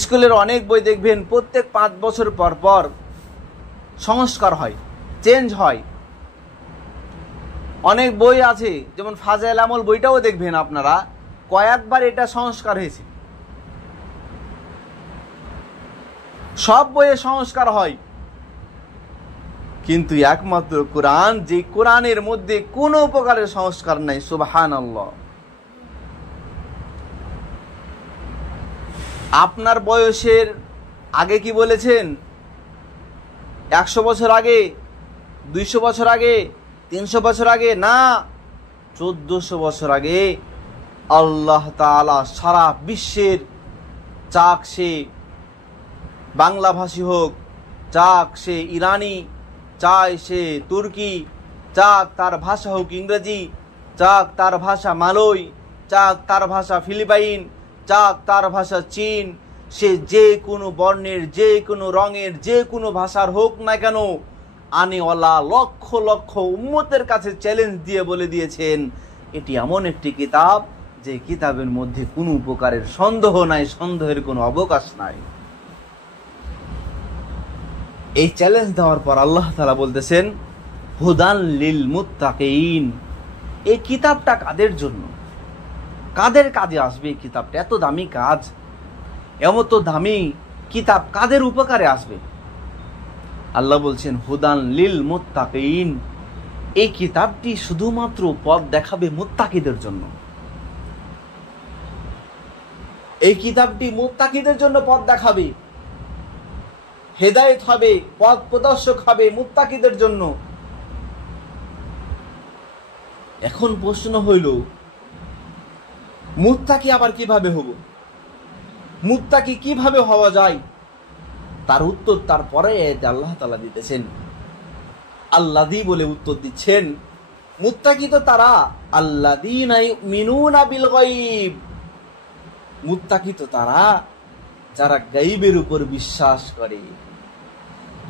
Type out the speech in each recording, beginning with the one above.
স্কুলের অনেক বই দেখবেন প্রত্যেক 5 বছর পর পর সংস্কার হয়, চেঞ্জ হয়। অনেক বই আছে, যেমন ফাজাইল আমল বইটাও দেখবেন আপনারা কয়েকবার এটা সংস্কার হয়েছে। সব বইয়ে সংস্কার হয়, কিন্তু একমাত্র কোরআন, যে কোরআনের মধ্যে কোনো প্রকারের সংস্কার নাই। সুবহানাল্লাহ। আপনার বয়সের আগে কি বলেছেন? 100 বছর আগে, 200 বছর আগে, 300 বছর আগে না, 1400 বছর আগে আল্লাহ তাআলা সারা বিশ্বের, চাক সে বাংলাভাষী হোক, চাক সে ইরানি, চাই সে তুর্কি, চাক তার ভাষা হোক ইংরেজি, চাক তার ভাষা মালয়, চাক তার ভাষা ফিলিপাইন, চাক তার ভাষা চীন, সে যে কোনো বর্ণের, যে কোনো রঙের, যে কোনো ভাষার হোক না কেন, আনেওয়ালা লক্ষ লক্ষ উম্মতের কাছে চ্যালেঞ্জ দিয়ে বলে দিয়েছেন এটি এমন একটি কিতাব যে কিতাবের মধ্যে কোনো প্রকারের সন্দেহ নাই, সন্দেহের কোনো অবকাশ নাই। এই চ্যালেঞ্জ দেওয়ার পর আল্লাহ তাআলা বলতেছেন হুদান লিল মুত্তাকিন। এই কিতাবটা কাদের জন্য, কাদের কাজে আসবে? এই কিতাবটা এত দামি কাজ, এমন তো দামি কিতাব কাদের উপকারে আসবে? আল্লাহ বলছেন হুদান লিল মুত্তাকিন। এই কিতাবটি শুধুমাত্র পথ দেখাবে মুত্তাকিদের জন্য। এই কিতাবটি মুত্তাকিদের জন্য পথ দেখাবে, হেদায়েত হবে, পথ প্রদর্শক হবে মুত্তাকিদের জন্য। এখন প্রশ্ন হইল, মুত্তাকি আবার কিভাবে হব? মুত্তাকি কিভাবে হওয়া যায়? তার উত্তর তারপরে আল্লাহ তাআলা দিতেছেন। আল্লাযী বলে উত্তর দিচ্ছেন, মুত্তাকি তো তারা আল্লাযীনা ইউমিনুনা বিল গায়ব। মুত্তাকি তো তারা যারা গায়বের উপর বিশ্বাস করে,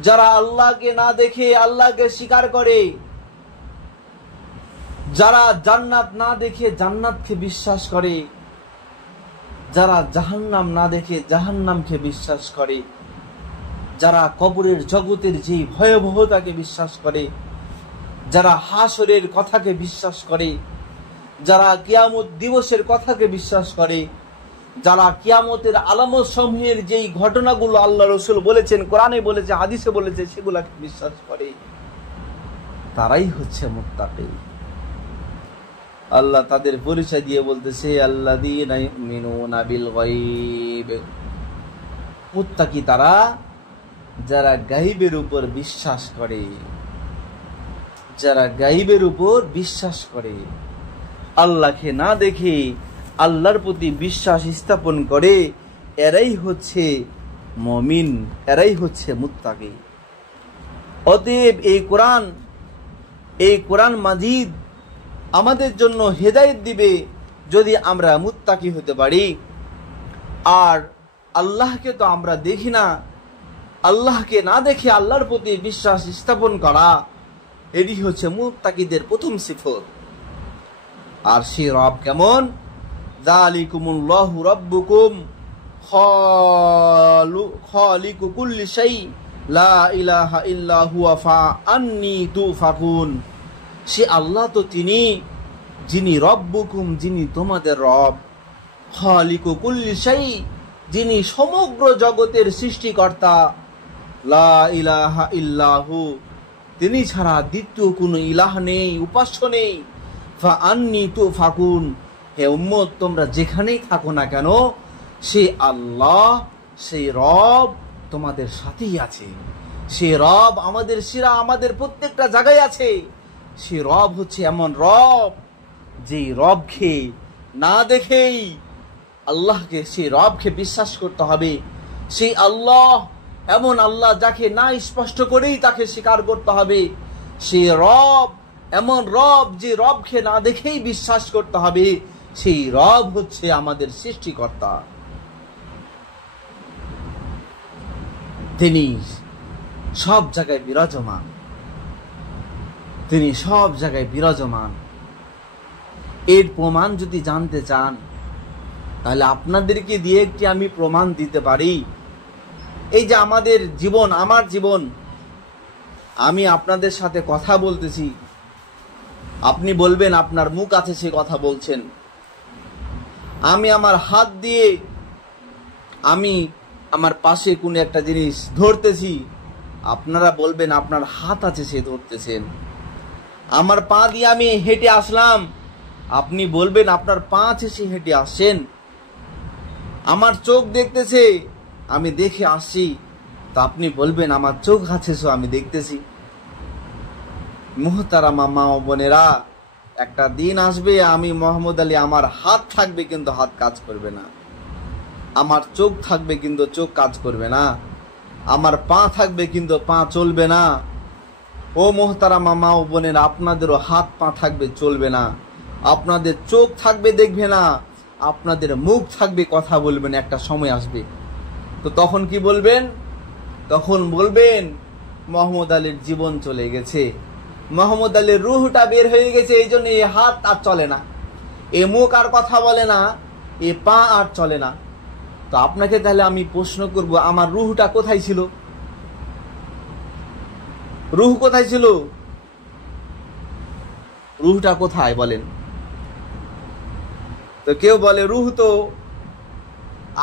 যারা আল্লাহকে না দেখে আল্লাহকে স্বীকার করে, যারা জান্নাত না দেখে জান্নাতকে বিশ্বাস করে, যারা জাহান্নাম না দেখে জাহান্নামকে বিশ্বাস করে, যারা কবরের জগতের যে ভয়াবহতাকে বিশ্বাস করে, যারা হাসরের কথাকে বিশ্বাস করে, যারা কিয়ামত দিবসের কথাকে বিশ্বাস করে, যারা কিয়ামতের আলামত সমূহের যেই ঘটনাগুলো আল্লাহ রাসূল বলেছেন, কোরআনে বলেছে, হাদিসে বলেছে, সেগুলাকে বিশ্বাস করে, তারাই হচ্ছে মুত্তাকি। আল্লাহ তাদের পরিচয় দিয়ে বলতেছে আল্লাযীনা ইউমিনুনা বিল গায়ব। মুত্তাকি তারা যারা গায়বের উপর বিশ্বাস করে, যারা গায়বের উপর বিশ্বাস করে, আল্লাহকে না দেখে আল্লাহর প্রতি বিশ্বাস স্থাপন করে, এরাই হচ্ছে মুমিন, এরাই হচ্ছে মুত্তাকি। অতএব এই কোরআন মাজিদ আমাদের জন্য হেদায়েত দিবে যদি আমরা মুত্তাকি হতে পারি। আর আল্লাহকে তো আমরা দেখি না, আল্লাহকে না দেখে আল্লাহর প্রতি বিশ্বাস স্থাপন করা, এটি হচ্ছে মুত্তাকিদের প্রথম সিফত। আর সে রব কেমন? যালিকুমুল্লাহু রাব্বুকুম খালিকু কুল্লি শাই লা ইলাহা ইল্লা হুয়া ফাআন্নী তুফাকুন। সে আল্লাহ তো তিনি, যিনি রব্বুকুম, যিনি তোমাদের রব, খালিকু কুল্লি শাই, যিনি সমগ্র জগতের সৃষ্টিকর্তা, লা ইলাহা ইল্লাহু, তিনি ছাড়া দ্বিতীয় কোনো ইলাহ নেই, উপাস্য নেই। ফাআন্নী তুফাকুন, হে উম্মত তোমরা যেখানেই থাকো না কেন, সে আল্লাহ, সেই রব তোমাদের সাথেই আছে। সে রব আমাদের শিরা, আমাদের প্রত্যেকটা জায়গায় আছে। সে রব হচ্ছে এমন রব, যে রবকে না দেখেই আল্লাহকে, সেই রবকে বিশ্বাস করতে হবে। সেই আল্লাহ এমন আল্লাহ যাকে না স্পষ্ট করেই তাকে স্বীকার করতে হবে। সেই রব এমন রব যে রবকে না দেখেই বিশ্বাস করতে হবে। সেই রব হচ্ছে আমাদের সৃষ্টিকর্তা। তিনি সব জায়গায় বিরাজমান, তিনি সব জায়গায় বিরাজমান। এর প্রমাণ যদি জানতে চান, তাহলে আপনাদেরকে দিয়ে একটি আমি প্রমাণ দিতে পারি। এই যে আমাদের জীবন, আমার জীবন, আমি আপনাদের সাথে কথা বলতেছি, আপনি বলবেন আপনার মুখ আছে সে কথা বলছেন। আমি আমার হাত দিয়ে আমি আমার পাশে কোনো একটা জিনিস ধরতেছি, আপনারা বলবেন আপনার হাত আছে সে ধরতেছেন। আমার পা দিয়ে আমি হেঁটে আসলাম, আপনি বলবেন আপনার পা আছে সে হেঁটে আসছেন। আমার চোখ দেখতেছে, আমি দেখে আসছি, তা আপনি বলবেন আমার চোখ আছে সো আমি দেখতেছি। মুহতারামা মা ও বোনেরা, একটা দিন আসবে আমি মোহাম্মদ আলী, আমার হাত থাকবে কিন্তু হাত কাজ করবে না, আমার চোখ থাকবে কিন্তু চোখ কাজ করবে না, আমার পা থাকবে কিন্তু পা চলবে না। ও মুহতারামা মা ও বোনেরা, আপনাদেরও হাত পা থাকবে, চলবে না। আপনাদের চোখ থাকবে, দেখবে না। আপনাদের মুখ থাকবে, কথা বলবেন। একটা সময় আসবে, তো তখন কি বলবেন? তখন বলবেন মোহাম্মদ আলীর জীবন চলে গেছে, মোহাম্মদ আলীর রুহটা বের হয়ে গেছে, এই জন্য এই হাত আর চলে না, এ মুখ আর কথা বলে না, এ পা আর চলে না। তো আপনাকে তাহলে আমি প্রশ্ন করব, আমার রুহটা কোথায় ছিল? রুহ কোথায় ছিল? রুহটা কোথায় বলেন? তো কেউ বলে রুহ তো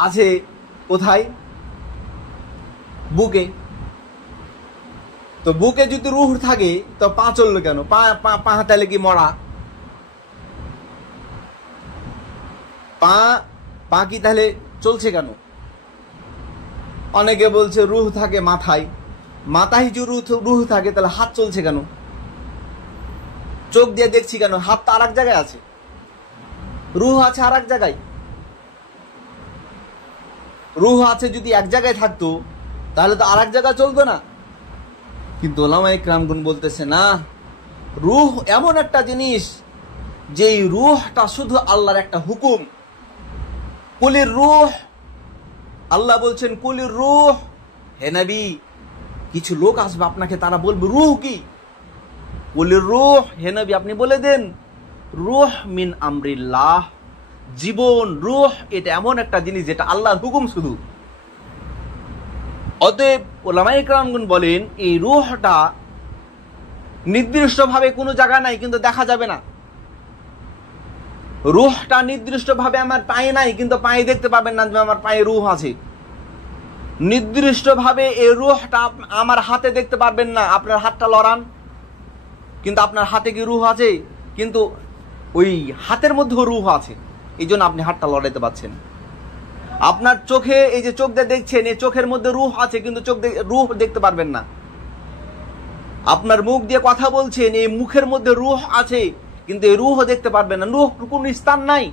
আছে কোথায়? বুকে। তো বুকে যদি রুহ থাকে তো পা চললো কেন? পা তাহলে কি মরা? পা কি তাহলে চলছে কেন? অনেকে বলছে রুহ থাকে মাথায়, মাথায় যদি রুহ থাকে তাহলে হাত চলছে কেন? চোখ দিয়ে দেখছি কেন? হাত তো আর এক জায়গায় আছে, রুহ আছে আর এক জায়গায়। রুহ আছে যদি এক জায়গায় থাকতো তাহলে তো আর এক জায়গায় চলতো না। কিন্তু ওলামায়ে কেরামগণ বলতেছে না, রুহ এমন একটা জিনিস যে রুহটা শুধু আল্লাহর একটা হুকুম। কুলির রুহ, আল্লাহ বলছেন কুলির রুহ, হে নবী কিছু লোক আসবে আপনাকে, তারা বলবে রুহ কি? কুলির রুহ, হে নবী আপনি বলে দেন রুহ মিন আমরিল্লাহ, জীবন রুহ এটা এমন একটা জিনিস যেটা আল্লাহর হুকুম শুধু। অতএব ওলামায়ে কেরামগণ বলেন এই রুহটা নির্দিষ্ট ভাবে কোনো জায়গা নাই কিন্তু দেখা যাবে না। রুহটা নির্দিষ্ট ভাবে আমার পায়ে নাই কিন্তু পায়ে দেখতে পাবেন না যে আমার পায়ে রুহ আছে। নির্দিষ্ট ভাবে এই রুহটা আমার হাতে দেখতে পারবেন না। আপনার হাতটা লড়ান, কিন্তু আপনার হাতে কি রুহ আছে? কিন্তু ওই হাতের মধ্যেও রুহ আছে, এই জন্য আপনি হাতটা লড়াইতে পারছেন। আপনার চোখে, এই যে চোখ দিয়ে দেখছেন, এই চোখের মধ্যে রুহ আছে কিন্তু রুহ দেখতে পারবেন না। আপনার মুখ দিয়ে কথা বলছেন, এই মুখের মধ্যে রুহ আছে কিন্তু এই রুহ দেখতে পারবেন না। রুহ কোন স্থান নাই,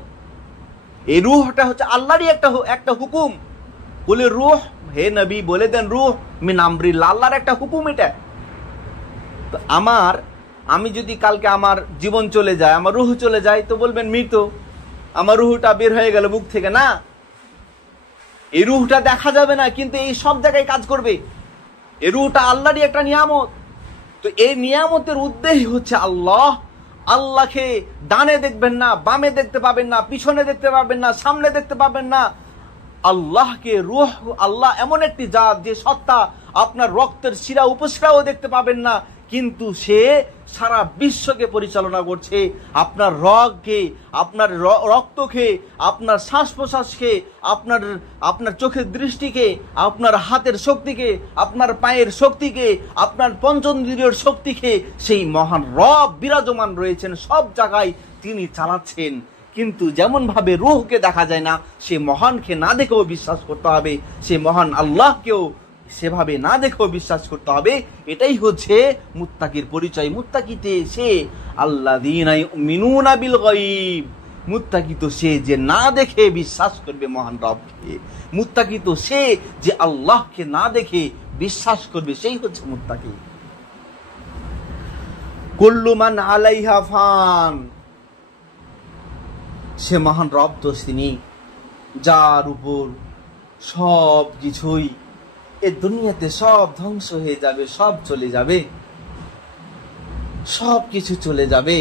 এই রুহটা হচ্ছে আল্লাহরই একটা হুকুম। বলে রুহ, হে নবী বলে দেন রুহ মিন আমরিল্লাহ, আল্লাহর একটা হুকুম এটা। তো আমি যদি কালকে আমার জীবন চলে যায়, আমার রুহ চলে যায়, তো বলবেন মৃত, আমার রুহটা বের হয়ে গেল মুখ থেকে। না, এই রুহটা দেখা যাবে না কিন্তু এই সব জায়গায় কাজ করবে। এই রুহটা আল্লাহরই একটা নিয়ামত। তো এই নিয়ামতের উদ্দেশ্য হচ্ছে আল্লাহ। আল্লাহকে ডানে দেখবেন না, বামে দেখতে পাবেন না, পিছনে দেখতে পাবেন না, সামনে দেখতে পাবেন না। আল্লাহকে রূহ, আল্লাহ এমন একটি জাত যে সত্তা, আপনার রক্তের শিরা উপশিরাও দেখতে পাবেন না, কিন্তু সে সারা বিশ্বকে পরিচালনা করছে। আপনার রগকে, আপনার রক্তকে, আপনার শ্বাস প্রশ্বাসকে, আপনার চোখের দৃষ্টিকে, আপনার হাতের শক্তিকে, আপনার পায়ের শক্তিকে, আপনার পঞ্চেন্দ্রিয়ের শক্তিকে সেই মহান রব বিরাজমান রয়েছেন সব জায়গায়, তিনি চালাচ্ছেন। কিন্তু যেমন ভাবে রূহকে দেখা যায় না, সে মহানকে না দেখেও বিশ্বাস করতে হবে, সে মহান আল্লাহকেও সেভাবে না দেখেও বিশ্বাস করতে হবে। এটাই হচ্ছে মুত্তাকির পরিচয়। মুত্তাকিতে সে আল্লাযীনা ইউমিনুনা বিল গায়ব, মুত্তাকি তো সে যে না দেখে বিশ্বাস করবে মহান রবকে। মুত্তাকি তো সে যে আল্লাহকে না দেখে বিশ্বাস করবে, সেই হচ্ছে মুত্তাকি। কুল্লু মান আলাইহা ফান, সে মহান রব তো তিনি যার উপর সব কিছুই, এ দুনিয়াতে সব ধ্বংস হয়ে যাবে, সব চলে যাবে, সব কিছু চলে যাবে।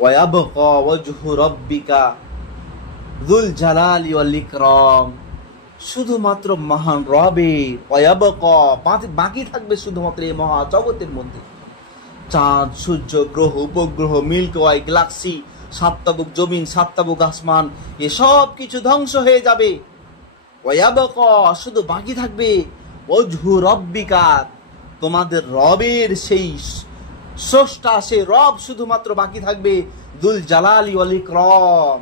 ওয়ায়াবকা ওয়াজহু রাব্বিকা যুল জালালি ওয়াল ইকরাম, শুধুমাত্র মহান রবের, ওয়ায়াবকা, বাকি থাকবে শুধুমাত্র এই মহা জগতের মধ্যে চাঁদ, সূর্য, গ্রহ, উপগ্রহ, মিল্কি ওয়ে, গ্যালাক্সি, সাতটাবুক জমিন, সাতটাবুক আসমান, এসব কিছু ধ্বংস হয়ে যাবে। ওয়ায়াবকা, শুধু বাকি থাকবে ওয়াজহু রব্বিকা, তোমাদের রবের সেই স্রষ্টা, সেই রব শুধুমাত্র বাকি থাকবে। যুল জালালি ওয়াল ইকরাম,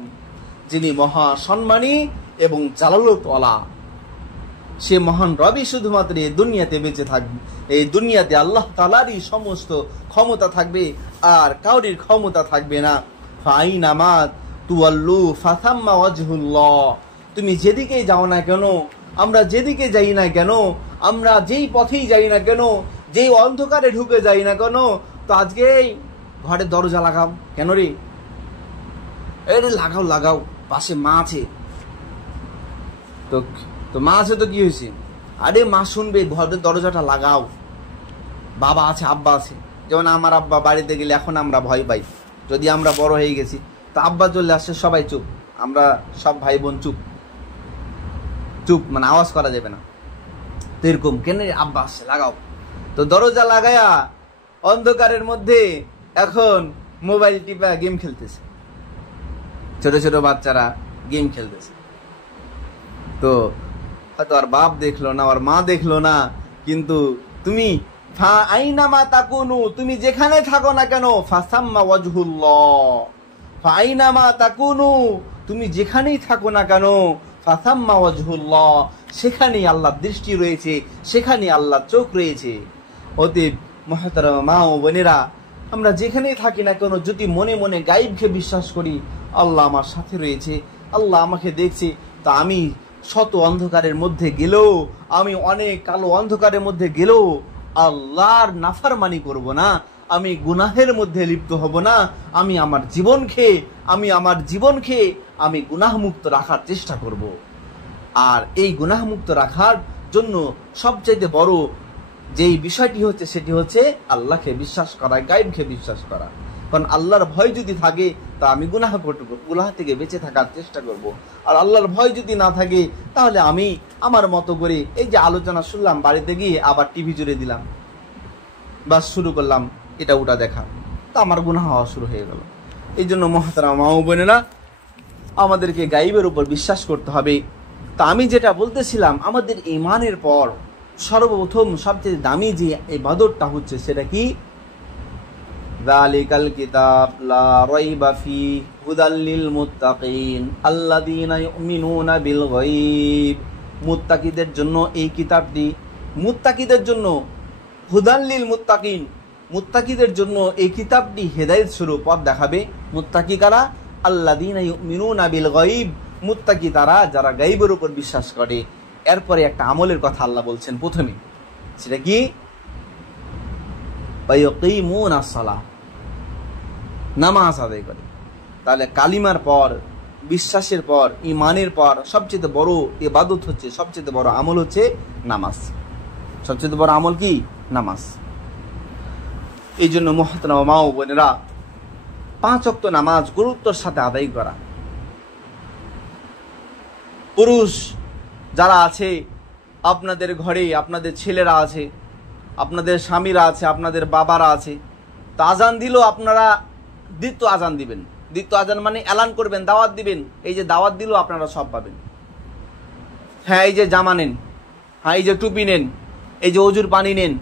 যিনি মহা সম্মানী এবং জালালতওয়ালা, সে মহান রবই শুধুমাত্র এই দুনিয়াতে বেঁচে থাকবে। এই দুনিয়াতে আল্লাহ তাআলারই সমস্ত ক্ষমতা থাকবে, আর কাউরির ক্ষমতা থাকবে না। ফাইনামা তুওয়াল্লু ফাসাম্মা ওয়াজহুল্লাহ, তুমি যেদিকেই যাও না কেন, আমরা যেদিকে যাই না কেন, আমরা যেই পথেই যাই না কেন, যেই অন্ধকারে ঢুকে যাই না কেন, তো আজকেই ঘরের দরজা লাগাও কেন রে? আরে লাগাও লাগাও, পাশে মা আছে তো মা আছে তো কি হয়েছে? আরে মা শুনবে, ঘরের দরজাটা লাগাও। বাবা আছে, আব্বা আছে, যেমন আমার আব্বা বাড়িতে গেলে এখন আমরা ভয় পাই, যদি আমরা বড় হয়ে গেছি তো আব্বা চলে আসছে সবাই চুপ, আমরা সব ভাই বোন চুপ চুপ, মানে আওয়াজ করা যাবে না। তো এরকম কেন আব্বা আসছে লাগাও, তো দরজা লাগায়া অন্ধকারের মধ্যে এখন মোবাইল টিপা গেম খেলতেছে, ছোট ছোট বাচ্চারা গেম খেলতেছে। তো হয়তো আর বাপ দেখলো না, আর মা দেখলো না, কিন্তু তুমি ফাআইনামা তাকুনু, তুমি যেখানে থাকো না কেন, ফাসাম্মা ওয়াজহুল্লাহ, ফাআইনামা তাকুনু, তুমি যেখানেই থাকো না কেন, ফাসাম্মা ওয়াজহুল্লাহ, সেখানেই আল্লাহর দৃষ্টি রয়েছে, সেখানেই আল্লাহর চোখ রয়েছে। অতএব মুহতারামা মা ও বোনেরা, আমরা যেখানেই থাকি না কেন, যদি মনে মনে গায়েবকে বিশ্বাস করি আল্লাহ আমার সাথে রয়েছে, আল্লাহ আমাকে দেখছে, তা আমি শত অন্ধকারের মধ্যে গেলেও, আমি অনেক কালো অন্ধকারের মধ্যে গেলেও আল্লাহর নাফরমানি করব না, আমি গুনাহের মধ্যে লিপ্ত হব না, আমি আমার জীবনকে আমি গুনাহমুক্ত রাখার চেষ্টা করব। আর এই গুনাহমুক্ত রাখার জন্য সবচাইতে বড় যেই বিষয়টি হচ্ছে সেটি হচ্ছে আল্লাহকে বিশ্বাস করা, গায়েবকে বিশ্বাস করা। কারণ আল্লাহর ভয় যদি থাকে তা আমি গুনাহ করব, গুনাহ থেকে বেঁচে থাকার চেষ্টা করব। আর আল্লাহর ভয় যদি না থাকে তাহলে আমি আমার মতো করে এই যে আলোচনা শুনলাম, বাড়িতে গিয়ে আবার টিভি জুড়ে দিলাম, বাস শুরু করলাম এটা ওটা দেখা, তা আমার গুনাহ হওয়া শুরু হয়ে গেল। এই জন্য মুহতারাম মা ও বোনেরা, আমাদেরকে গায়েবের উপর বিশ্বাস করতে হবে। তা আমি যেটা বলতেছিলাম, আমাদের ঈমানের পর সর্বপ্রথম সবচেয়ে দামি যে ইবাদতটা হচ্ছে সেটা কি? যালিকাল কিতাব লা রাইবা ফিহি হুদাল লিল মুত্তাকিন আল্লাযীনা ইউমিনুনা বিল গায়ব। মুত্তাকিদের জন্য এই কিতাবটি, মুত্তাকিদের জন্য হুদাল লিল মুত্তাকিন, মুত্তাকিদের জন্য এই কিতাবটি হেদায়েত স্বরূপ পথ দেখাবে। মুত্তাকি কারা? আল্লাযীনা ইউমিনুনা বিল গায়ব, মুত্তাকি তারা যারা গায়বের উপর বিশ্বাস করে। এরপরে একটা আমলের কথা আল্লাহ বলছেন প্রথমে, সেটা কি? ওয়ায়ুকিমুনাস সালাহ, নামাজ আদায় করে। তাহলে কালিমার পর, বিশ্বাসের পর, ঈমানের পর সবচেয়ে বড় ইবাদত হচ্ছে, সবচেয়ে বড় আমল হচ্ছে নামাজ। সবচেয়ে বড় আমল কি? নামাজ। এই জন্য মুহতারাম মা ও বোনেরা, 5 ওয়াক্ত নামাজ গুরুত্বের সাথে আদায় করা। পুরুষ যারা আছে আপনাদের ঘরে, আপনাদের ছেলেরা আছে, আপনাদের স্বামীরা আছে, আপনাদের বাবারা আছে, তো আজান দিল আপনারা দ্বিতীয় আজান দিবেন। দ্বিতীয় আজান মানে এলান করবেন, দাওয়াত দিবেন। এই যে দাওয়াত দিল আপনারা সব পাবেন। হ্যাঁ, এই যে জামা নেন, হ্যাঁ এই যে টুপি নেন, এই যে অজুর পানি নেন,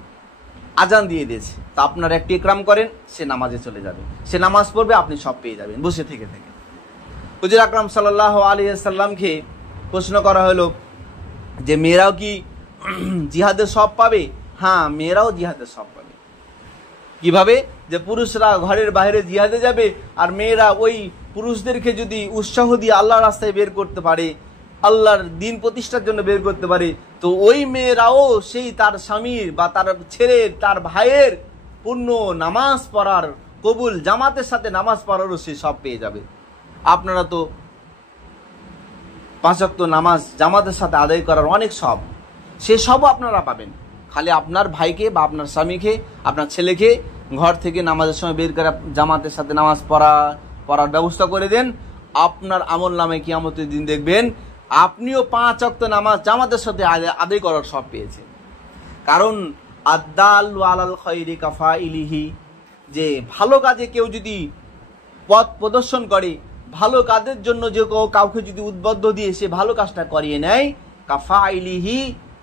আজান দিয়ে দিয়েছে, তা আপনারা একটি ইকরাম করেন, সে নামাজে চলে যাবে, সে নামাজ পড়বে, আপনি সব পেয়ে যাবেন বসে থেকে। হুজুর আকরাম সাল্লাল্লাহু আলাইহি ওয়াসাল্লামকে প্রশ্ন করা হলো যে মেয়েরাও কি জিহাদের সব পাবে? হ্যাঁ, মেয়েরাও জিহাদের সব পাবে। কিভাবে? যে পুরুষরা ঘরের বাইরে জিহাদে যাবে, আর মেয়েরা ওই পুরুষদেরকে যদি উৎসাহ দিয়ে আল্লাহর রাস্তায় বের করতে পারে, আল্লাহর দিন প্রতিষ্ঠার জন্য বের করতে পারে, তো ওই মেয়েরাও সেই তার স্বামীর বা তার ছেলের, তার ভাইয়ের পূর্ণ নামাজ পড়ার, কবুল জামাতের সাথে নামাজ পড়ারও সে সব পেয়ে যাবে। আপনারা তো 5 ওয়াক্ত নামাজ জামাতের সাথে আদায় করার অনেক সব, সে সবও আপনারা পাবেন। খালি আপনার ভাইকে বা আপনার স্বামীকে, আপনার ছেলেকে ঘর থেকে নামাজের সময় বের করে জামাতের সাথে নামাজ পড়ার ব্যবস্থা করে দেন। আপনার আমল নামে কিয়ামতের দিন দেখবেন আপনিও 5 ওয়াক্ত নামাজ জামাতের সাথে আদায় করার সব পেয়েছেন। কারণ আদাল্লু আলাল খায়রি কাফাইলিহি, যে ভালো কাজে কেউ যদি পথ প্রদর্শন করে, ভালো কাজের জন্য যে কাউকে যদি উদ্বুদ্ধ দিয়ে সে ভালো কাজটা করিয়ে নেয়, কাফাইলিহি,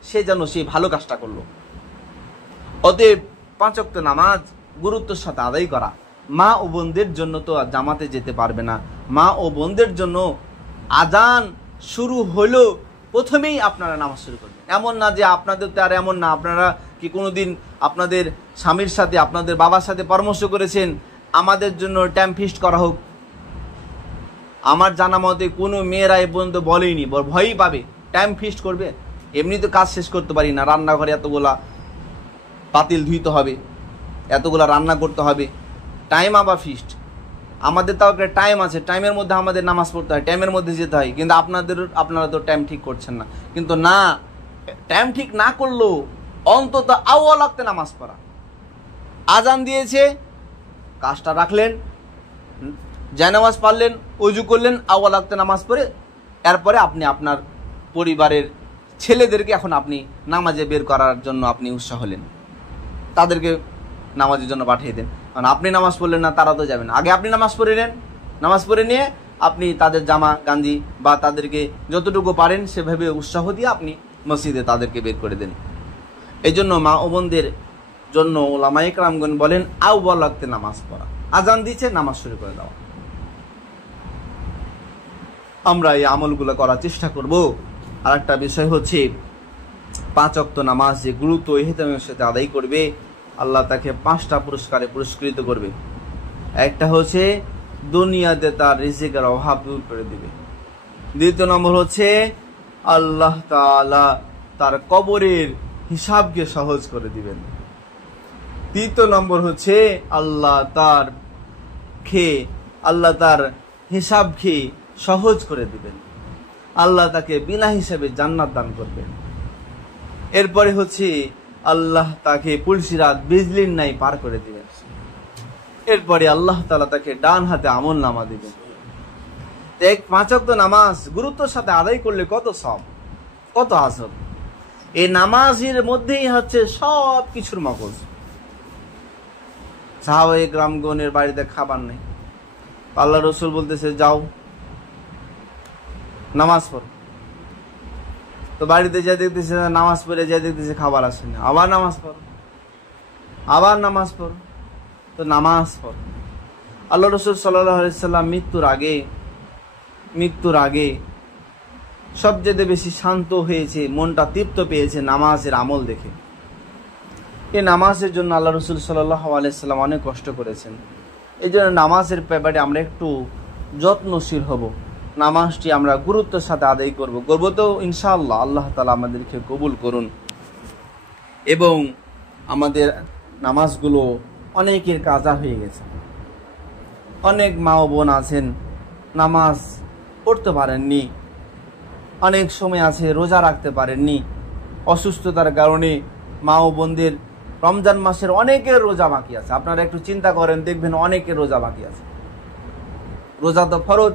সে যেন সেই ভালো কাজটা করলো। অতএব 5 ওয়াক্ত নামাজ গুরুত্বের সাথে আদায় করা। মা ও বোনদের জন্য তো জামাতে যেতে পারবে না, মা ও বোনদের জন্য আজান শুরু হলো প্রথমেই আপনারা নামাজ শুরু করবেন। এমন না যে আপনাদের তো আর এমন না, আপনারা কি কোনোদিন আপনাদের স্বামীর সাথে আপনাদের বাবার সাথে পরামর্শ করেছেন আমাদের জন্য টাইম ফিক্সড করা হোক? আমার জানা মতে কোনো মেয়েরা এ পর্যন্ত বলেইনি, ভয়ই পাবে টাইম ফিক্সড করবে। এমনি তো কাজ শেষ করতে পারি না, রান্নাঘরে এতগুলা পাতিল ধুইতে হবে, এতগুলা রান্না করতে হবে, টাইম আবার ফিক্সড। আমাদের তাও একটা টাইম আছে, টাইমের মধ্যে আমাদের নামাজ পড়তে হয়, টাইমের মধ্যে যেতে হয়, কিন্তু আপনারা তো টাইম ঠিক করছেন না। কিন্তু না, টাইম ঠিক না করলেও অন্তত আউয়াল ওয়াক্তে নামাজ পড়া। আজান দিয়েছে, কাজটা রাখলেন, জায়নামাজ পড়লেন, ওযু করলেন, আউয়াল ওয়াক্তে নামাজ পড়ে এরপরে আপনি আপনার পরিবারের ছেলেদেরকে এখন আপনি নামাজে বের করার জন্য আপনি উৎসাহ হলেন, তাদেরকে নামাজের জন্য পাঠিয়ে দেন। কারণ আপনি নামাজ পড়লেন না, তারা তো যাবেন। আগে আপনি নামাজ পড়ে নেন, নামাজ পড়ে নিয়ে আপনি তাদের জামা গাঞ্জি বা তাদেরকে যতটুকু পারেন সেভাবে উৎসাহ দিয়ে আপনি মসজিদে তাদেরকে বের করে দেন। এই জন্য মা ও বোনদের জন্য ওলামায়ে কেরামগণ বলেন আউয়াল ওয়াক্তে নামাজ পড়া। আজান দিচ্ছে, নামাজ শুরু করে দেওয়া। আমরা এই আমলগুলো করার চেষ্টা করব। আর একটা বিষয় হচ্ছে 5 ওয়াক্ত নামাজ যে গুরুত্ব ইহতিমামের সাথে আদায় করবে, আল্লাহ তাকে 5টা পুরস্কারে পুরস্কৃত করবে। একটা হচ্ছে দুনিয়াতে তার রিজিকের অভাব দূর করে দিবে। দ্বিতীয় নম্বর হচ্ছে আল্লাহ তাআলা তার কবরের হিসাবকে সহজ করে দিবেন। তৃতীয় নম্বর হচ্ছে আল্লাহ তার হিসাবকে সহজ করে দিবেন। আল্লাহ তাকে বিনা হিসাবে জান্নাত দান করবেন। এরপরে হচ্ছে আল্লাহ তাকে পুলসিরাত বিজলির নাই পার করে দিবেন। এরপরে আল্লাহ তাআলা তাকে ডান হাতে আমল নামা দিবেন। 5 ওয়াক্ত নামাজ গুরুত্বের সাথে আদায় করলে কত সওয়াব, কত আজব। এই নামাজের মধ্যেই হচ্ছে সব কিছুর মগজ। সাহাবায়ে কেরামগণের বাড়িতে খাবার নেই, আল্লাহ রাসূল বলতেছে যাও নামাজ পড়ো। তো বাড়িতে যা দেখতেছে নামাজ পড়ে যা দেখতেছে খাবার আসে না, আবার নামাজ পড়ো, আবার নামাজ পড়ো। তো নামাজ পড়ো। আল্লাহ রাসূল সাল্লাল্লাহু আলাইহি সাল্লাম মৃত্যুর আগে সবচেয়ে বেশি শান্ত হয়েছে, মনটা তৃপ্ত পেয়েছে নামাজের আমল দেখে। এই নামাজের জন্য আল্লাহ রাসূল সাল্লাল্লাহু আলাইহি সাল্লাম অনেক কষ্ট করেছেন। এই জন্য নামাজের ব্যাপারে আমরা একটু যত্নশীল হব, নামাজটি আমরা গুরুত্বের সাথে আদায় করব তো ইনশাআল্লাহ আল্লাহ তাআলা আমাদেরকে কবুল করুন। এবং আমাদের নামাজগুলো অনেকের কাজা হয়ে গেছে। অনেক মা ও বোন আছেন নামাজ পড়তে পারেননি, অনেক সময় আছে রোজা রাখতে পারেননি, অসুস্থতার কারণে মা ও বোনদের রমজান মাসের অনেকের রোজা বাকি আছে। আপনারা একটু চিন্তা করেন, দেখবেন অনেকের রোজা বাকি আছে। রোজা তো ফরজ,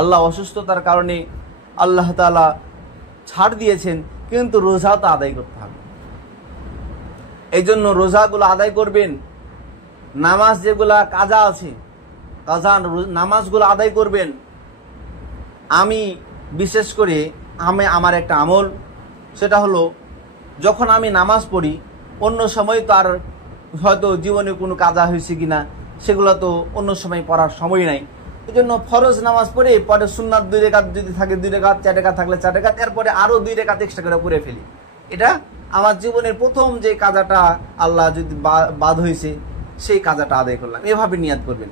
আল্লাহ অসুস্থতার কারণে আল্লাহ তাআলা ছাড় দিয়েছেন, কিন্তু রোজা তো আদায় করতে হবে। এই জন্য রোজাগুলো আদায় করবেন। নামাজ যেগুলা কাজা আছে, নামাজগুলো আদায় করবেন। আমি বিশেষ করে আমার একটা আমল, সেটা হলো যখন আমি নামাজ পড়ি, অন্য সময় তো আর হয়তো জীবনে কোনো কাজা হয়েছে কিনা সেগুলো তো অন্য সময় পড়ার সময় নাই। এই জন্য ফরজ নামাজ পড়ে পরে সুন্নাত 2 রাকাত যদি থাকে 2 রাকাত, 4 রাকাত থাকলে 4 রাকাত, এরপরে আরো 2 রাকাত এক্সট্রা করে পড়ে ফেলি। এটা আমার জীবনের প্রথম যে কাজাটা আল্লাহ যদি বাদ হয়েছে সেই কাজাটা আদায় করলাম। এভাবে নিয়াত করবেন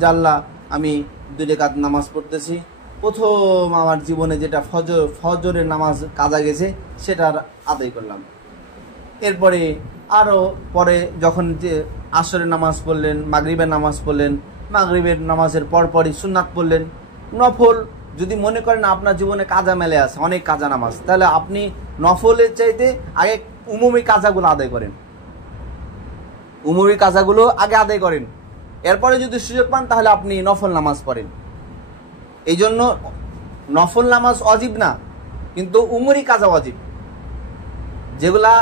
যে আল্লাহ আমি 2 রাকাত নামাজ পড়তেছি, প্রথম আমার জীবনে যেটা ফজরের নামাজ কাজা গেছে সেটা আদায় করলাম। এরপরে আরো পরে যখন যে আসরের নামাজ পড়লেন, মাগরিবের নামাজ পড়লেন, মাগরিবের নামাজের পরপরই সুন্নাত পড়লেন। নফল যদি মনে করেন আপনার জীবনে কাজা মেলে আছে, অনেক কাজা নামাজ, তাহলে আপনি নফলের চাইতে আগে উমুমি কাজাগুলো আদায় করেন, উমুমি কাজাগুলো আগে আদায় করেন। এরপরে যদি সুযোগ পান তাহলে আপনি নফল নামাজ পড়েন। এই জন্য নফল নামাজ অজিব না, কিন্তু উমরি কাজা অজিব। যেগুলা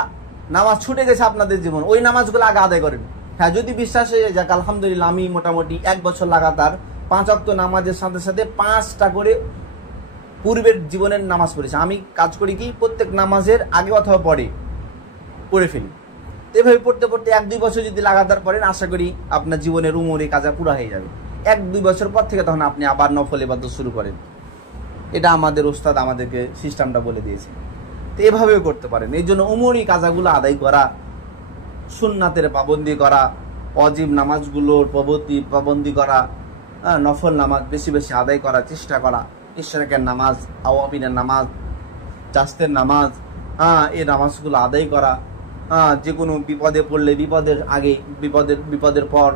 নামাজ ছুটে গেছে আপনাদের জীবন, ওই নামাজগুলো আগে আদায় করেন। হ্যাঁ, যদি বিশ্বাস হয়ে যাক আলহামদুলিল্লাহ আমি মোটামুটি 1 বছর লাগাতার 5 ওয়াক্ত নামাজের সাথে সাথে 5টা করে পূর্বের জীবনের নামাজ পড়েছি। আমি কাজ করি কি, প্রত্যেক নামাজের আগে অথবা পড়ে ফেলি। এভাবে পড়তে পড়তে 1-2 বছর যদি লাগাতার পড়েন, আশা করি আপনার জীবনের উমরি কাজা পুরা হয়ে যাবে। 1-2 বছর পর থেকে তখন আপনি আবার নফল ইবাদত শুরু করেন। এটা আমাদের ওস্তাদ আমাদেরকে সিস্টেমটা বলে দিয়েছে। তো এভাবেও করতে পারেন। এই জন্য উমরি কাজাগুলো আদায় করা, সুন্নাতের পাবন্দি করা, অজিব নামাজগুলোর পাবন্দি করা, নফল নামাজ বেশি বেশি আদায় করার চেষ্টা করা, ইশরাকের নামাজ, আওয়াবিনের নামাজ, চাস্তের নামাজ, এই নামাজগুলো আদায় করা। যে কোনো বিপদে পড়লে বিপদের আগে, বিপদের পর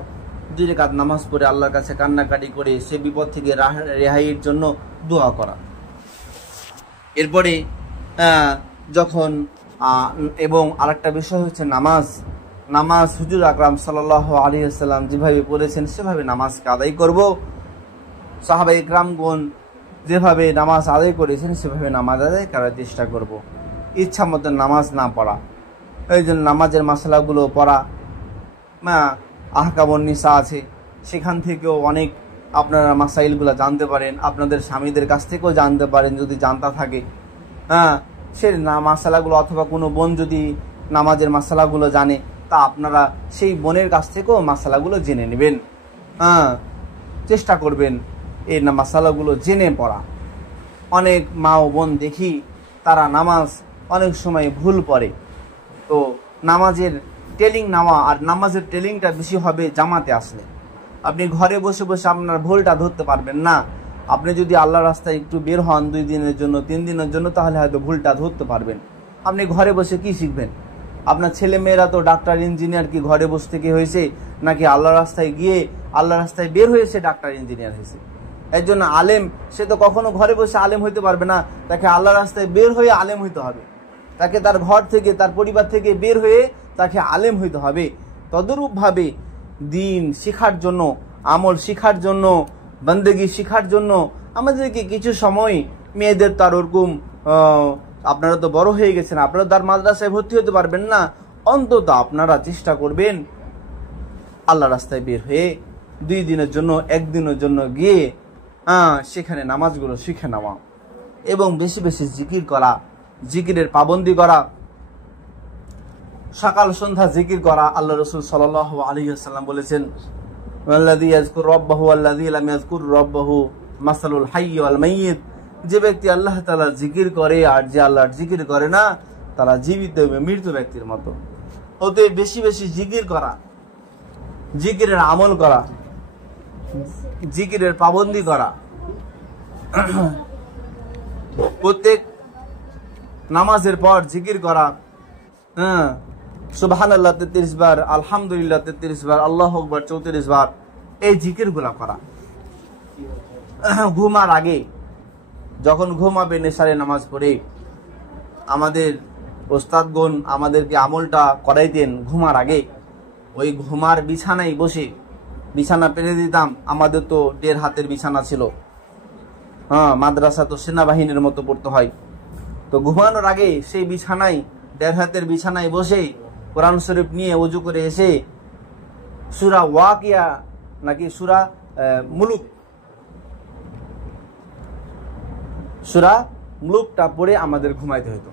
2 রাকাত নামাজ পড়ে আল্লাহর কাছে কান্নাকাটি করে সে বিপদ থেকে রেহাইয়ের জন্য দোয়া করা। এরপরে যখন এবং আরেকটা বিষয় হচ্ছে নামাজ হুজুর আকরাম সাল্লাল্লাহু আলাইহি ওয়াসাল্লাম যেভাবে পড়েছেন সেভাবে নামাজকে আদায় করব। সাহাবায়ে কেরামগণ যেভাবে নামাজ আদায় করেছেন সেভাবে নামাজ আদায় করার চেষ্টা করব। ইচ্ছা মতো নামাজ না পড়া, এই জন্য নামাজের মাসালাগুলো পড়া, আহকামুন নিসা আছে, সেখান থেকেও অনেক আপনারা মাসাইলগুলো জানতে পারেন। আপনাদের স্বামীদের কাছ থেকেও জানতে পারেন যদি জানতা থাকে। সে মাসালাগুলো, অথবা কোনো বোন যদি নামাজের মাসালাগুলো জানে, তা আপনারা সেই বোনের কাছ থেকেও মাসালাগুলো জেনে নেবেন। চেষ্টা করবেন এই মাসালাগুলো জেনে পড়া। অনেক মা ও বোন দেখি তারা নামাজ অনেক সময় ভুল পড়ে। তো নামাজের টেলিং নেওয়া, আর নামাজের টেলিংটা বেশি হবে জামাতে আসলে। আপনি ঘরে বসে বসে আপনার ভুলটা ধরতে পারবেন না। আপনি যদি আল্লাহর রাস্তায় একটু বের হন 2 দিনের জন্য, 3 দিনের জন্য, তাহলে হয়তো ভুলটা ধরতে পারবেন। আপনি ঘরে বসে কি শিখবেন? আপনার ছেলে মেয়েরা তো ডাক্তার ইঞ্জিনিয়ার কি ঘরে বসে থেকে হয়েছে, নাকি আল্লাহর রাস্তায় গিয়ে আল্লাহর রাস্তায় বের হয়েছে ডাক্তার ইঞ্জিনিয়ার হয়েছে? এর জন্য আলেম, সে তো কখনো ঘরে বসে আলেম হইতে পারবে না, তাকে আল্লাহর রাস্তায় বের হয়ে আলেম হইতে হবে। তাকে তার ঘর থেকে, তার পরিবার থেকে বের হয়ে তাকে আলেম হইতে হবে। তদরূপভাবে দিন শিখার জন্য, আমল শিখার জন্য, বন্দেগি শিখার জন্য আমাদেরকে কিছু সময়, মেয়েদের তার ওরকম, আপনারা তো বড় হয়ে গেছেন, আপনারা তার মাদ্রাসায় ভর্তি হতে পারবেন না, অন্তত আপনারা চেষ্টা করবেন আল্লাহ রাস্তায় বের হয়ে 2 দিনের জন্য, 1 দিনের জন্য গিয়ে সেখানে নামাজগুলো শিখে নেওয়া এবং বেশি বেশি জিকির করা, জিকিরের পাবন্দি করা, সকাল সন্ধ্যা জিকির করা। আল্লাহ রাসূল সাল্লাল্লাহু আলাইহি ওয়াসাল্লাম বলেছেন, ওয়াল্লাযী ইয়াযকুরু রাব্বাহু ওয়াল্লাযী লাম ইয়াযকুর রাব্বাহু মাসালুল হাইয়্যি ওয়াল মাইয়্যিত। যে ব্যক্তি আল্লাহ তাআলা জিকির করে আর যে আল্লাহর জিকির করে না, তারা জীবিত এবং মৃত ব্যক্তির মতো। ওতে বেশি বেশি জিকির করা, জিকিরের আমল করা, জিকিরের পাবন্দি করা, প্রত্যেক নামাজের পর জিকির করা, সুবহানাল্লাহ 33 বার, আলহামদুলিল্লাহ 33 বার, আল্লাহু আকবার 34 বার, এই জিকিরগুলো করা। ঘুমার আগে, যখন ঘুমাবে নেশারে নামাজ পড়ে, আমাদের ওস্তাদগণ আমাদেরকে আমলটা করাইতেন ঘুমার আগে। ওই ঘুমার বিছানায় বসে, বিছানা পেরে দিতাম। আমাদের তো 1.5 হাতের বিছানা ছিল। মাদ্রাসা তো সেনাবাহিনীর মতো পড়তে হয়। তো ঘুমানোর আগে সেই বিছানায়, 1.5 হাতের বিছানায় বসে কোরআন শরীফ নিয়ে ওযু করে এসে সূরা ওয়াকিয়া নাকি সূরা মুলুক, সূরা মুলুকটা পড়ে আমাদের ঘুমাইতে হতো।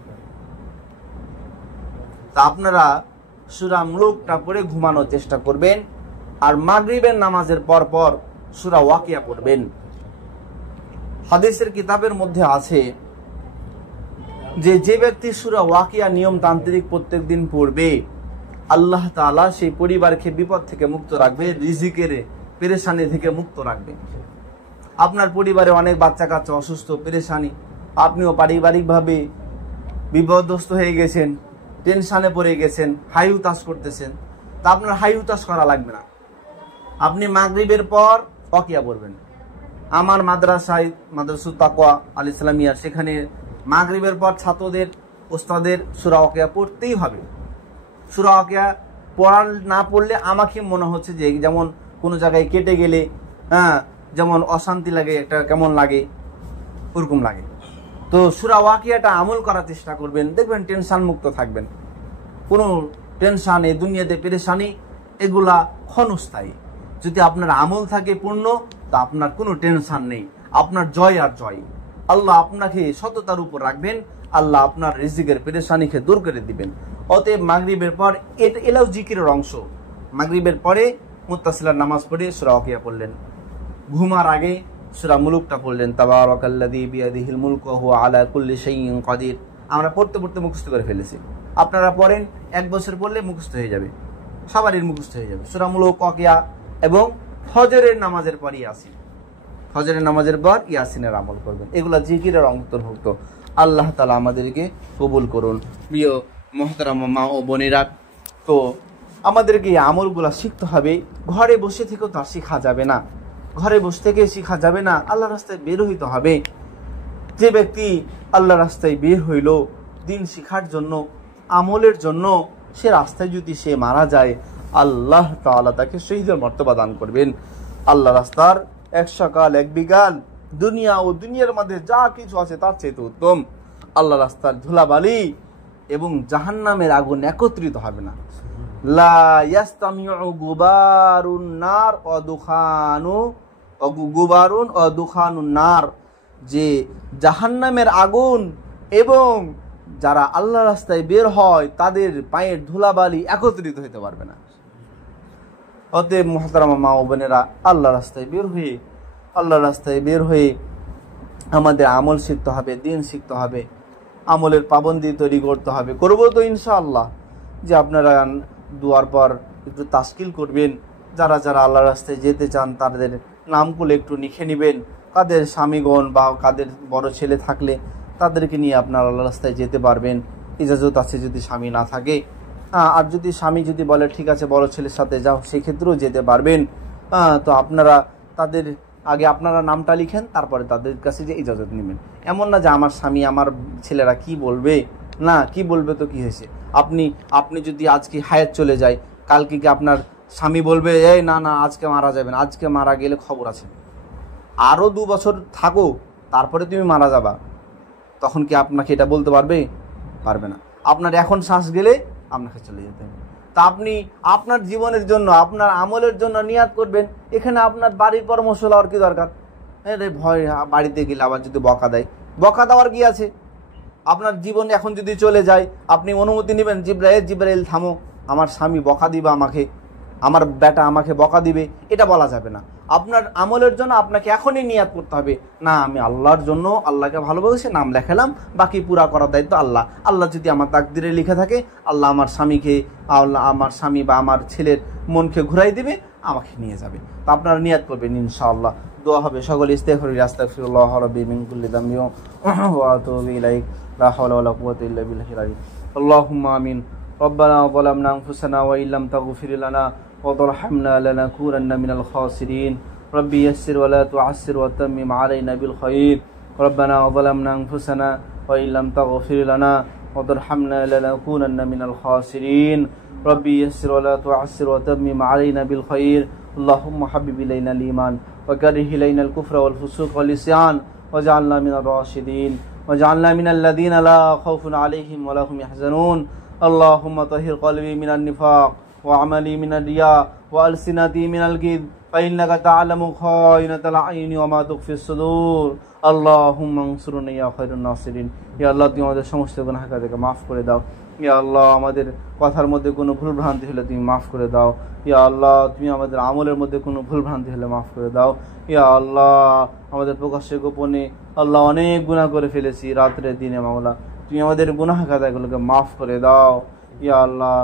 তা আপনারা সূরা মুলুকটা পড়ে ঘুমানোর চেষ্টা করবেন। আর মাগরিবের নামাজের পর পর সূরা ওয়াকিয়া পড়বেন। হাদিসের কিতাবের মধ্যে আছে যে ব্যক্তি সূরা ওয়াকিয়া নিয়মতান্ত্রিক প্রত্যেক দিন পড়বে, আল্লাহ তাআলা সেই পরিবারকে বিপদ থেকে মুক্ত রাখবে, রিজিকের পেরেশানি থেকে মুক্ত রাখবে। আপনার পরিবারে অনেক বাচ্চা কাচ্চা অসুস্থ, পেরেশানি, আপনিও পারিবারিকভাবে বিপদগ্রস্ত হয়ে গেছেন, টেনশনে পড়ে গেছেন, হাই হুতাশ করতেছেন। তা আপনার হাই হুতাশ করা লাগবে না। আপনি মাগরিবের পর ওয়াকিয়া পড়বেন। আমার মাদ্রাসায়, মাদ্রাসাতুত তাকওয়া আল ইসলামিয়া, সেখানে মাগরিবের পর ছাত্রদের, ওস্তাদের সূরা ওয়াকিয়া পড়তেই হবে। সূরা ওয়াকিয়া না পড়লে আমাকে মনে হচ্ছে যে যেমন কোনো জায়গায় কেটে গেলে যেমন অশান্তি লাগে, একটা কেমন লাগে, ওরকম লাগে। তো সূরা ওয়াকিয়াটা আমল করার চেষ্টা করবেন, দেখবেন টেনশন মুক্ত থাকবেন। কোনো টেনশন, এই দুনিয়াতে পেরেশানি, এগুলা ক্ষণস্থায়ী। যদি আপনার আমল থাকে পূর্ণ, তা আপনার কোনো টেনশন নেই, আপনার জয় আর জয়। আল্লাহ আপনাকে সততার উপর রাখবেন, আল্লাহ আপনার রিজিকের পেরেশানিকে দূর করে দিবেন। অতএব মাগরিবের পর এলাও জিকিরের অংশ। মাগরিবের পরে মুত্তাসিলার নামাজ পড়ে সূরা ওয়াকিয়া পড়লেন, ঘুমার আগে সূরা মুলুকটা পড়লেন, তাবারাকাল্লাযী বিয়াদিহিল মুলকু ওয়া হুয়া আলা কুল্লি শাইইন কাদির। আমরা পড়তে পড়তে মুখস্থ করে ফেলেছি, আপনারা পড়েন, 1 বছর পড়লে মুখস্থ হয়ে যাবে, সবারই মুখস্থ হয়ে যাবে। সূরা মুলুক, ওয়াকিয়া এবং ফজরের নামাজের পর ইয়াসিন, ফজরের নামাজের পর ইয়াসিনের আমল করবেন। এগুলা জিকিরের অন্তর্ভুক্ত। আল্লাহ তাআলা আমাদেরকে কবুল করুন। প্রিয় মুহতারামা মা ও বোনেরা, তো আমাদেরকে এই আমলগুলা শিখতে হবে। ঘরে বসে থেকেও তা শেখা যাবে না, ঘরে বসে থেকে শেখা যাবে না, আল্লাহ রাস্তায় বের হইতে হবে। যে ব্যক্তি আল্লাহ রাস্তায় বের হইল দিন শিখার জন্য, আমলের জন্য, সে রাস্তায় যদি সে মারা যায়, আল্লাহ তাআলা তাকে শহীদের মর্তবা দান করবেন। আল্লাহ রাস্তার 100 কাল 1 বিঘাল, দুনিয়া ও দুনিয়ার মধ্যে যা কিছু আছে তার চেয়ে উত্তম। আল্লাহ রাস্তার ধুলাবালি এবং জাহান্নামের আগুন একত্রিত হবে না। লা ইয়াস্তামিউ গুবারুন নার ওয়া দুখানুন নার, যে জাহান্নামের আগুন এবং যারা আল্লাহ রাস্তায় বের হয় তাদের পায়ের ধুলাবালি একত্রিত হতে পারবে না। অতএব মুহতারামা মা ও বোনেরা, আল্লাহ রাস্তায় বের হয়ে আমাদের আমল শিখতে হবে, দিন শিখতে হবে, আমলের পাবন্দি তৈরি করতে হবে। করবো তো ইনশাআল্লাহ। যে আপনারা দুয়ার পর একটু তাশকিল করবেন, যারা যারা আল্লাহ রাস্তায় যেতে চান তাদের নামগুলো একটু লিখে নেবেন। কাদের স্বামীগণ বা কাদের বড় ছেলে থাকলে তাদেরকে নিয়ে আপনার আল্লাহ রাস্তায় যেতে পারবেন, ইজাজত আছে যদি স্বামী না থাকে। আর যদি স্বামী যদি বলে ঠিক আছে বড় ছেলের সাথে যাও, সেক্ষেত্রেও যেতে পারবেন। তো আপনারা তাদের আগে আপনারা নামটা লিখেন, তারপরে তাদের কাছে যে ইজাজত নেবেন। এমন না যে আমার স্বামী আমার ছেলেরা কি বলবে, না কি বলবে তো কি হয়েছে। আপনি যদি আজকে হায়াত চলে যায়, কালকে কি আপনার স্বামী বলবে এই না না আজকে মারা যাবে না, আজকে মারা গেলে খবর আছে, আরও 2 বছর থাকো তারপরে তুমি মারা যাবা, তখন কি আপনাকে এটা বলতে পারবে? পারবে না। আপনার এখন শ্বাস গেলে আপনাকে চলে যেতে হবে। তা আপনি আপনার জীবনের জন্য, আপনার আমলের জন্য নিয়াত করবেন। এখানে আপনার বাড়ির পরামর্শ লওয়ার কি দরকার? রে ভয়, বাড়িতে গেলে আবার যদি বকা দেয়, বকা দেওয়ার কি আছে? আপনার জীবন এখন যদি চলে যায়, আপনি অনুমতি নেবেন জিব্রাইল থামো, আমার স্বামী বকা দিবে আমাকে, আমার বেটা আমাকে বকা দিবে, এটা বলা যাবে না। আপনার আমলের জন্য আপনাকে এখনই নিয়াত করতে হবে, না আমি আল্লাহর জন্য, আল্লাহকে ভালোবেসে নাম লেখালাম, বাকি পুরা করার দায়িত্ব আল্লাহ। আল্লাহ যদি আমার তাকদিরে লিখে থাকে, আল্লাহ আমার স্বামীকে, আল্লাহ আমার স্বামী বা আমার ছেলের মনকে ঘুরাই দিবে, আমাকে নিয়ে যাবে। তো আপনারা নিয়াত করবেন ইনশাআল্লাহ। দোয়া হবে সকলে ইস্তেগফারুল্লাহ, আস্তাগফিরুল্লাহ রাব্বি মিন কুল্লি যামবি ওয়া আতুবু ইলাইহি, লা হাওলা ওয়ালা কুওয়াতা ইল্লা বিল্লাহিল আলিয়্যিল আযীম। আল্লাহুম্মা আমিন। রব্বানা যালামনা আনফুসানা ওয়া ইল্লাম তাগফির লানা ওয়া তারহামনা লানাকুনান্না মিনাল খাসিরিন। ربي يسر ولا تعسر وتمم علينا بالخير. ربنا ظلمنا أنفسنا وإن لم تغفر لنا وترحمنا لنكونن من الخاسرين. ربي يسر ولا تعسر وتمم علينا بالخير. اللهم حبب إلينا الإيمان وكره إلينا الكفر والفسوق والعصيان واجعلنا من الراشدين واجعلنا من الذين لا خوف عليهم ولا هم يحزنون. اللهم طهر قلبي من النفاق وعملي من الرياء وألسنتي من الكذب فإنك تعلم خائنة الأعين وما تخفي الصدور. اللهم انصرنا يا خير الناصرين. ইয়া আল্লাহ, তুমি আমাদের সমস্ত গুনাহকে মাফ করে দাও। ইয়া আল্লাহ, আমাদের কথার মধ্যে কোনো ভুল ভ্রান্তি হলে তুমি মাফ করে দাও। ইয়া আল্লাহ, তুমি আমাদের আমলের মধ্যে কোনো ভুল ভ্রান্তি হলে মাফ করে দাও। ইয়া আল্লাহ, আমাদের প্রকাশ্যে গোপনে আল্লাহ অনেক গুনাহ করে ফেলেছি, রাত্রে দিনে মাওলা, তুমি আমাদের গুনাহ খাতাগুলোকে মাফ করে দাও। ইয়া আল্লাহ,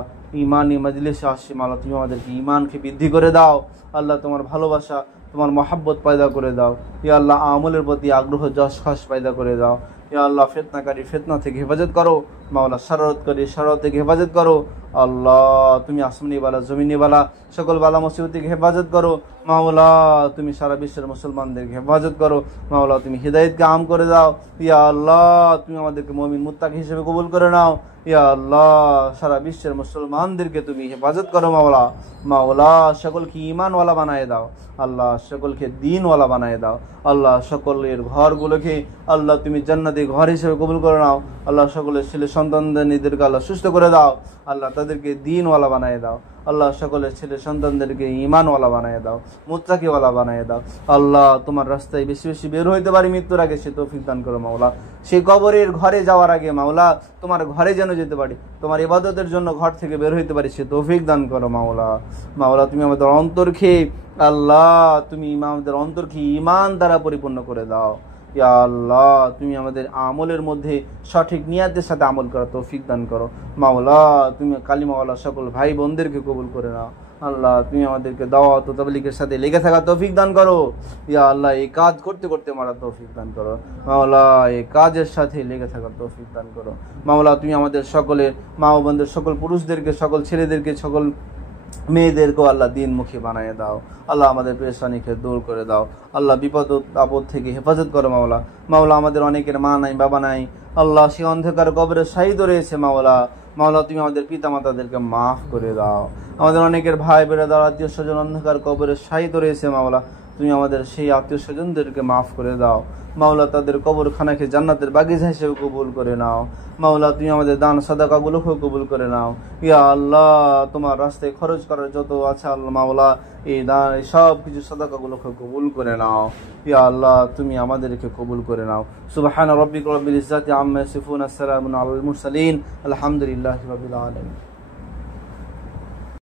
ইমানি মজলিসে আসছি মাওলা, তুমি আমাদেরকে ইমানকে বৃদ্ধি করে দাও। আল্লাহ, তোমার ভালোবাসা, তোমার মহাব্বত পয়দা করে দাও। ইয়া আল্লাহ, আমলের প্রতি আগ্রহ, যশ খাস পয়দা করে দাও। ইয়া আল্লাহ ফিতনাকারী ফিতনা থেকে হেফাজত করো মাওলা, শারারতকারী শারারত থেকে হেফাজত করো আল্লাহ। তুমি আসমানি বালা জমিনি বালা সকল বালা মুসিবত থেকে হেফাজত করো মাওলা। তুমি সারা বিশ্বের মুসলমানদেরকে হেফাজত করো মাওলা। তুমি হিদায়াতকে আম করে দাও ইয়া আল্লাহ। তুমি আমাদেরকে মুমিন মুত্তাকি হিসেবে কবুল করে নাও ইয়া আল্লাহ। সারা বিশ্বের মুসলমানদেরকে তুমি হেফাজত করো মাওলা। মাওলা সকলকে ঈমানওয়ালা বানায় দাও আল্লাহ, সকলকে দ্বীনওয়ালা বানায় দাও আল্লাহ। সকলের ঘরগুলোকে আল্লাহ তুমি জান্নাতি ঘর হিসেবে কবুল করে নাও আল্লাহ। সকলের ছেলে সন্তানদেরকে আল্লাহ সুস্থ করে দাও আল্লাহ, তাদেরকে দ্বীনওয়ালা বানায় দাও আল্লাহ। সকলের ছেলে সন্তানদেরকে ঈমানওয়ালা বানায় দাও, মুত্তাকিওয়ালা বানায় দাও আল্লাহ। তোমার রাস্তায় বেশি বেশি বের হইতে পারি মৃত্যুর আগে, সে তৌফিক দান করো মাওলা। সেই কবরের ঘরে যাওয়ার আগে মাওলা তোমার ঘরে যেন যেতে পারি, তোমার ইবাদতের জন্য ঘর থেকে বের হইতে পারি, সে তৌফিক দান করো মাওলা। মাওলা তুমি আমাদের অন্তরকে আল্লাহ, তুমি আমাদের অন্তরকে ঈমান দ্বারা পরিপূর্ণ করে দাও ইয়া আল্লাহ। তুমি আমাদের আমলের মধ্যে সঠিক নিয়াতের সাথে আমল করা তৌফিক দান করো মাওলা। তুমি কালিমাওয়ালা সকল ভাই বোনদেরকে কবুল করে নাও আল্লাহ। তুমি আমাদেরকে দাওয়াত ও তাবলীগের সাথে লেগে থাকা তৌফিক দান করো ইয়া আল্লাহ। এই কাজ করতে করতে মারা তৌফিক দান করো মাওলা, এই কাজের সাথে লেগে থাকার তৌফিক দান করো মাওলা। তুমি আমাদের সকলের মা ও বোনদের, সকল পুরুষদেরকে, সকল ছেলেদেরকে, সকল মেয়েদেরকেও আল্লাহ দিনমুখী বানিয়ে দাও আল্লাহ। আমাদের পেরেশানিকে দূর করে দাও আল্লাহ। বিপদ আপদ থেকে হেফাজত করো মাওলা। মাওলা আমাদের অনেকের মা নাই বাবা নাই আল্লাহ, সে অন্ধকার কবরে শাহীদ রয়েছে মাওলা। মাওলা তুমি আমাদের পিতা মাতাদেরকে মাফ করে দাও। আমাদের অনেকের ভাই বেরাদার আত্মীয় স্বজন অন্ধকার কবরে শাহীদ রয়েছে মাওলা, তুমি আমাদের সেই আত্মীয় স্বজনদেরকে মাফ করে দাও মাওলা। তাদের কবরখানাকে জান্নাতের বাগিচা হিসেবে কবুল করে নাও মাওলা। তুমি আমাদের দান সাদাকাগুলোকেও কবুল করে নাও ইয়া আল্লাহ। তোমার রাস্তায় খরচ করার যত আছে আল্লাহ মাওলা, এই দান সব কিছু সাদাকাগুলোকে কবুল করে নাও ইয়া আল্লাহ। তুমি আমাদেরকে কবুল করে নাও। সুবহান রাব্বিকা রাব্বিল ইজ্জাতি আম্মা ইয়াসিফুন, আসসালামু আলাল মুরসালিন, আলহামদুলিল্লাহি রাব্বিল আলামিন।